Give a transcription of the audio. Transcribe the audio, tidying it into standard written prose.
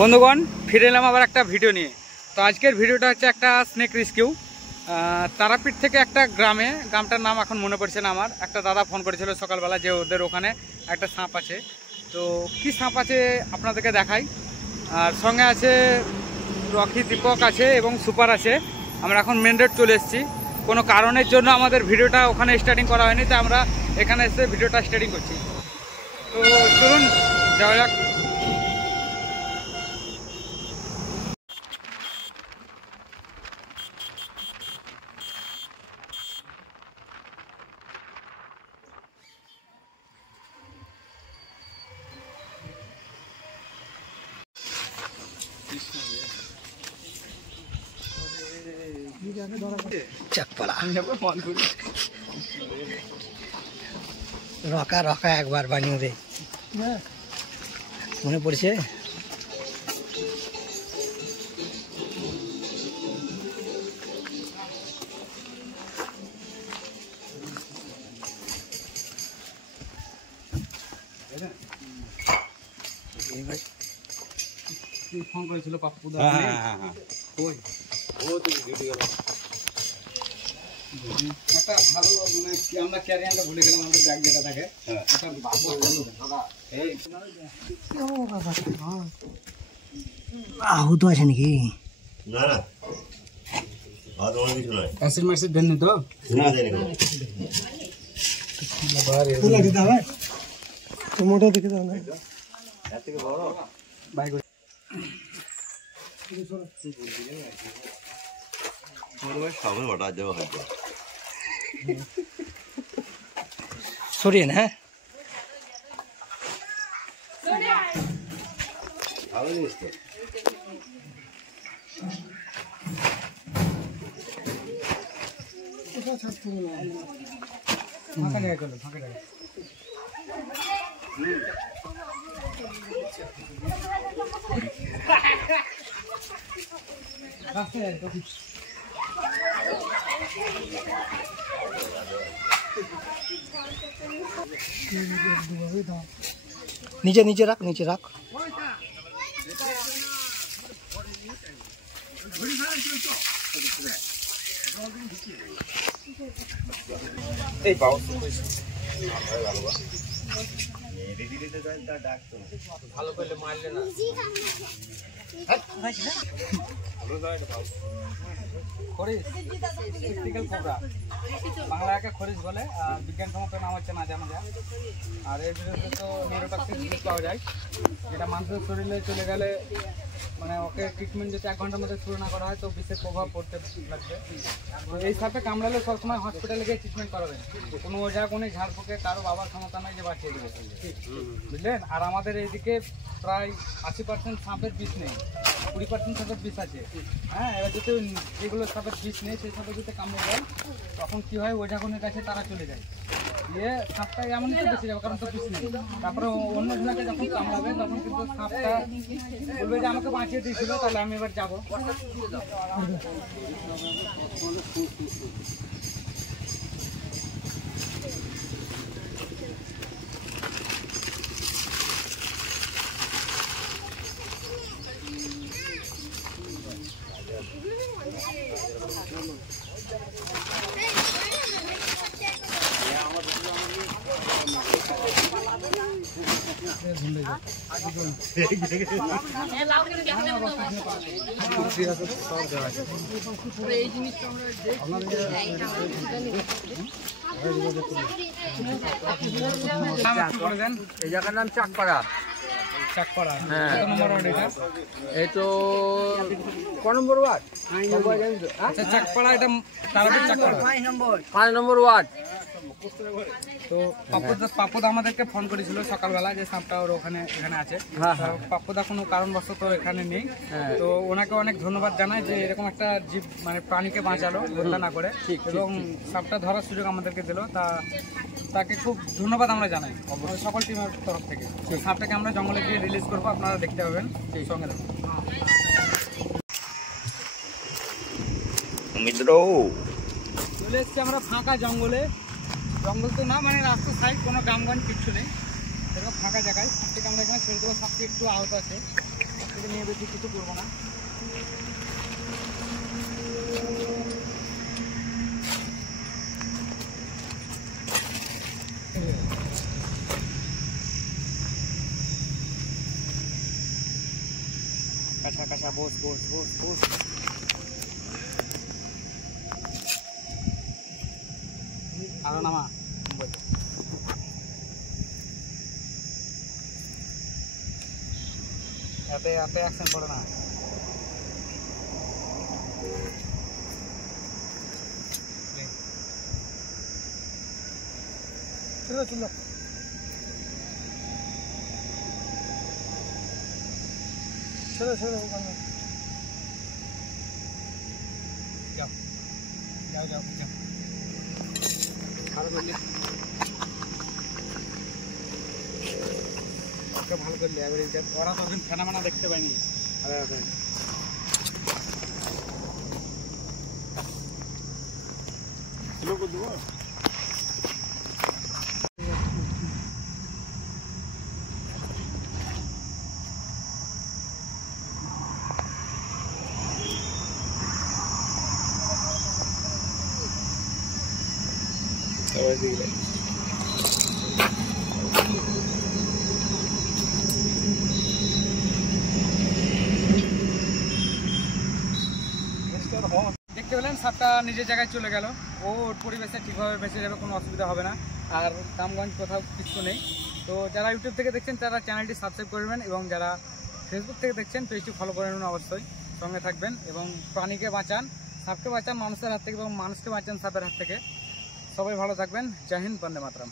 বন্ধুগণ ফিরে এলাম আবার একটা ভিডিও নিয়ে। তো আজকের ভিডিওটা হচ্ছে একটা স্নেক রেস্কিউ। তারাপীঠ থেকে একটা গ্রামটার নাম এখন মনে পড়ছে না আমার। একটা দাদা ফোন করেছিল সকালবেলা যে ওদের ওখানে একটা সাপ আছে। তো কি সাপ আছে আপনাদেরকে দেখাই। আর সঙ্গে আছে রকি, দীপক আছে এবং সুপার আছে। আমরা এখন মেন রোড চলে এসেছি। কোনো কারণের জন্য আমাদের ভিডিওটা ওখানে স্টার্টিং করা হয়নি, তাই আমরা এখানে এসে ভিডিওটা স্টার্টিং করছি। তো চলুন যাওয়া যাক। রকা রকা একবার বানিয়ে দে, মনে পড়ছে। ফোন করেছিল পাপ্পুদা। একটা ভালো মানে আমরা ক্যারিয়ারটা ভুলে গেলাম, আমাদের ব্যাগ যেটা থাকে। আহত আছে নাকি? না না, আর অন্য কিছু নয়। অ্যাসিড ম্যাসিড দেননি তো? না দেনি কোনো। ফুল দিতে হবে, টমেটো দেখে দাও না। এর থেকে বড় বাই করে সামনে ওটা যাওয়া হয়তো সরিয়ে না। ভালো জিনিস তো। ফাঁকা জায়গায় চলো, ফাঁকা জায়গায়। নিচে নিচে রাখ, নিচে রাখ। এই পাও ভালো করলে মারলে না। খরিস, টিপিক্যাল কোবরা, বাংলাকে খরিস বলে। আর বিজ্ঞানসম্মত নাম হচ্ছে নাজা মাজা। আর এর বিরুদ্ধে তো নিউরোটক্সিক জিনিস পাওয়া যায়, যেটা মানুষের শরীরে চলে গেলে মানে ওকে ট্রিটমেন্ট যদি 1 ঘন্টার মধ্যে শুরু না করা হয় তো বিশেষ প্রভাব পড়তে লাগবে। এই সাপে কামড়ালে সবসময় হসপিটালে গিয়ে ট্রিটমেন্ট করাবেন। কোনো ওঝা কোনো ঝাড়ফুঁকে কারো বাবার ক্ষমতা নয় যে বাঁচিয়ে দেবে, বুঝলেন। আর আমাদের এইদিকে প্রায় 80% সাপের বিষ নেই, 20% সাপের বিষ আছে। হ্যাঁ, এবার যদি যেগুলো সাপের বিষ নেই সেই সাপে যদি কামড়ে যায় তখন কী হয়, ওঝাগুনের কাছে তারা চলে যায়, দিয়ে সাপটা এমনই তো বেঁচে যাবে, কারণ তো বিষ নেই। তারপরে অন্য জনাকে যখন কামড়াবে তখন কিন্তু সাপটা বলবে যে আমাকে বাঁচিয়ে দিয়েছিল, তাহলে আমি এবার যাবো। এই জায়গার নাম চাকপাড়া। চাকপাড়া, হ্যাঁ। কত নম্বর ওয়ার্ড এটা? এই তো ক নম্বর ওয়ার্ড? আচ্ছা, চাকপাড়া, এটা তারাপীঠ চাকপাড়া 5 নম্বর ওয়ার্ড। তো পাপ্পুদা আমাদেরকে ফোন করেছিল সকালবেলা যে সাপটা ওর এখানে আছে। পাপ্পুদা কোনো কারণবশত এখানে নেই। তো ওনাকে অনেক ধন্যবাদ জানাই যে এরকম একটা জীব মানে প্রাণীকে বাঁচালো হত্যা না করে, এবং সাপটা ধরার সুযোগ আমাদেরকে দিল। তাকে খুব ধন্যবাদ আমরা জানাই সকল টিমের তরফ থেকে। সাপটাকে আমরা জঙ্গলে গিয়ে রিলিজ করবো, আপনারা দেখতে পাবেন সেই সঙ্গে। চলে এসছি আমরা ফাঁকা জঙ্গলে। জঙ্গল তো না, মানে রাস্তার সাইড, কোনো গ্রামগঞ্জ কিচ্ছু নেই, এরকম ফাঁকা জায়গায়। সাপটিকে আমরা এখানে ছেড়ে দেবো। সাপটি একটু আহত আছে, থেকে নিয়ে বেশি কিছু করবো না। কাঁচা কাঁচা বস বস বস বস। আরো নামা এতে এতে অ্যাকশন পড়ে না। ছেড়ে চলো ছেড়ে ছেড়ে ওখানে যাও যাও যাও যাও আরো বললি ওকে ভালো করে লেবার এটা ওরা তো এখন ফেনামেনা দেখতে পাইনি। আরে আরে লোক দেবো সবাই দিকে দেখতে পেলেন সাপটা নিজের জায়গায় চলে গেল। ওর পরিবেশে ঠিকভাবে বেঁচে যাবে, কোনো অসুবিধা হবে না। আর কামগঞ্জ কোথাও কিছু নেই। তো যারা ইউটিউব থেকে দেখছেন তারা চ্যানেলটি সাবস্ক্রাইব করবেন, এবং যারা ফেসবুক থেকে দেখছেন পেজটি ফলো করে নেবেন, অবশ্যই সঙ্গে থাকবেন। এবং প্রাণীকে বাঁচান, সাপকে বাঁচান মানুষের হাত থেকে, এবং মানুষকে বাঁচান সাপের হাত থেকে। সবাই ভালো থাকবেন। জয় হিন্দ, বন্দে মাতরম।